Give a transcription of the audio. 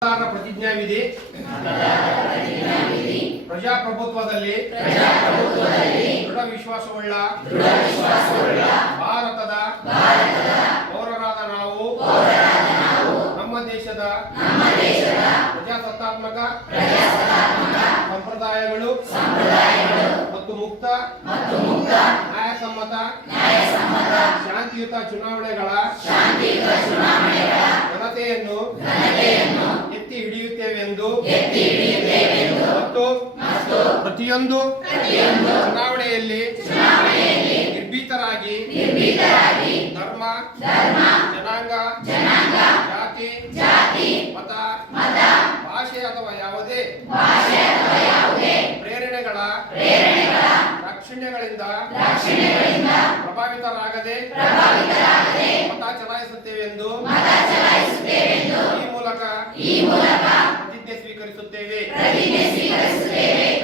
ಪ್ರತಿಜ್ಞಾವಿಧಿ. ಪ್ರಜಾಪ್ರಭುತ್ವದಲ್ಲಿ. ದೃಢ ವಿಶ್ವಾಸವುಳ್ಳ ಭಾರತದ. ಪೌರರಾದ ನಾವು. ನಮ್ಮ ದೇಶದ. ಪ್ರಜಾಸತ್ತಾತ್ಮಕ. ಸಂಪ್ರದಾಯಗಳು. ಮತ್ತು ಮುಕ್ತ. ನ್ಯಾಯಸಮ್ಮತ. ಶಾಂತಿಯುತ ಚುನಾವಣೆಗಳ. ಜನತೆಯನ್ನು. ಮತ್ತು ಪ್ರತಿಯೊಂದು ಚುನಾವಣೆಯಲ್ಲಿ ನಿರ್ಭೀತರಾಗಿ ಧರ್ಮ ಜನಾಂಗ ಜಾತಿ ಮತ ಭಾಷೆ ಅಥವಾ ಯಾವುದೇ ಪ್ರೇರಣೆಗಳ ರಕ್ಷಣೆಗಳಿಂದ ಪ್ರಭಾವಿತರಾಗದೆ ಮತ ಚಲಾಯಿಸುತ್ತೇವೆ ಎಂದು ಈ ಮೂಲಕ TV. Redimensiones TV.